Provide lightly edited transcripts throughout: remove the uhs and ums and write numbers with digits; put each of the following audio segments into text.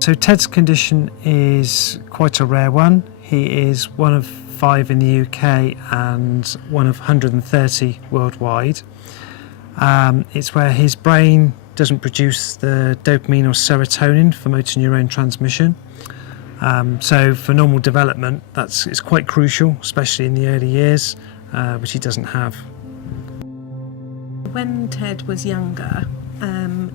So Ted's condition is quite a rare one. He is one of 5 in the UK and one of 130 worldwide. It's where his brain doesn't produce the dopamine or serotonin for motor neurone transmission. So for normal development, it's quite crucial, especially in the early years, which he doesn't have. When Ted was younger,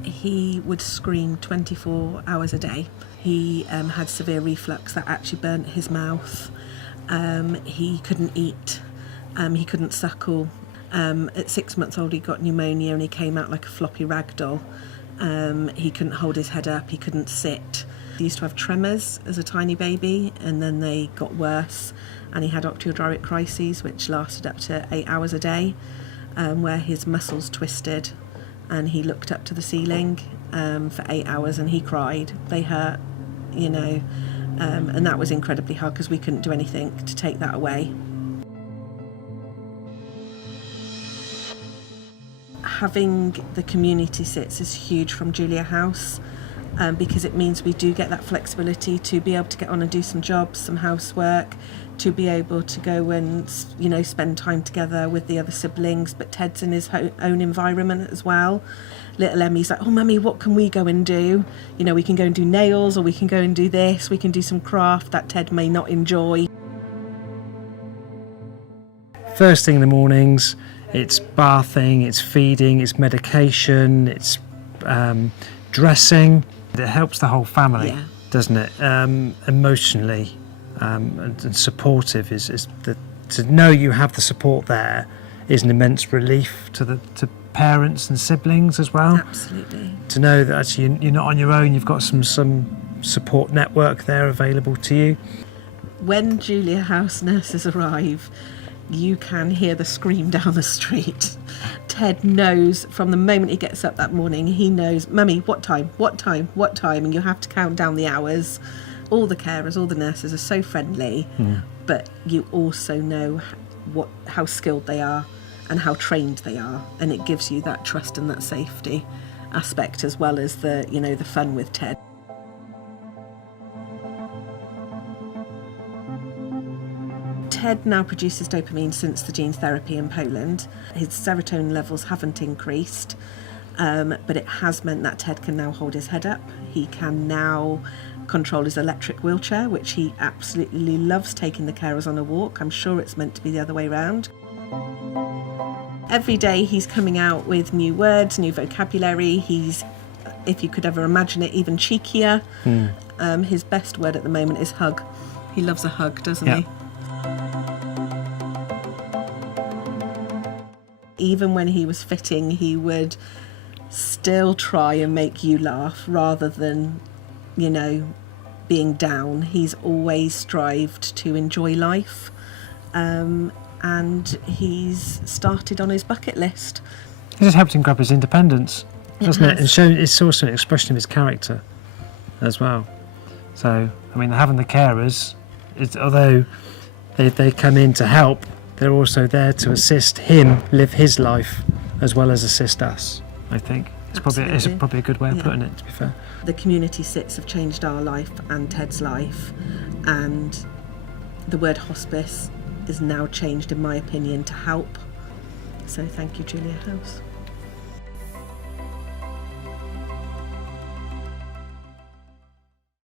he would scream 24 hours a day. He had severe reflux that actually burnt his mouth. He couldn't eat. He couldn't suckle. At 6 months old, he got pneumonia and he came out like a floppy rag doll. He couldn't hold his head up. He couldn't sit. He used to have tremors as a tiny baby, and then they got worse, and he had osteoarthritic crises, which lasted up to 8 hours a day, where his muscles twisted and he looked up to the ceiling for 8 hours and he cried. They hurt, and that was incredibly hard because we couldn't do anything to take that away. Having the community sits is huge from Julia House, because it means we do get that flexibility to be able to get on and do some jobs, some housework, to be able to go and spend time together with the other siblings. But Ted's in his own environment as well. Little Emmy's like, oh mummy, what can we go and do? We can go and do nails, or we can go and do this, we can do some craft that Ted may not enjoy. First thing in the mornings, it's bathing, it's feeding, it's medication, it's dressing. It helps the whole family, doesn't it? Emotionally and supportive to know you have the support there is an immense relief to parents and siblings as well. Absolutely. To know that actually you're not on your own, you've got some support network there available to you. When Julia House nurses arrive, you can hear the scream down the street. Ted knows from the moment he gets up that morning, he knows, mummy, what time, and you have to count down the hours. All the carers, all the nurses are so friendly, but you also know how skilled they are and how trained they are, and it gives you that trust and that safety aspect, as well as the fun with Ted. Ted now produces dopamine since the gene therapy in Poland. His serotonin levels haven't increased, but it has meant that Ted can now hold his head up. He can now control his electric wheelchair, which he absolutely loves taking the carers on a walk. I'm sure it's meant to be the other way around. Every day he's coming out with new words, new vocabulary. He's, if you could ever imagine it, even cheekier. His best word at the moment is hug. He loves a hug, doesn't he? Even when he was fitting, he would still try and make you laugh rather than, being down. He's always strived to enjoy life, and he's started on his bucket list. It just helped him grab his independence, doesn't it? And it's also an expression of his character as well. So, having the carers, although they come in to help, they're also there to assist him live his life as well as assist us, I think. It's probably a good way of putting it, to be fair. The community sits have changed our life and Ted's life, and the word hospice is now changed, in my opinion, to help. So thank you, Julia House.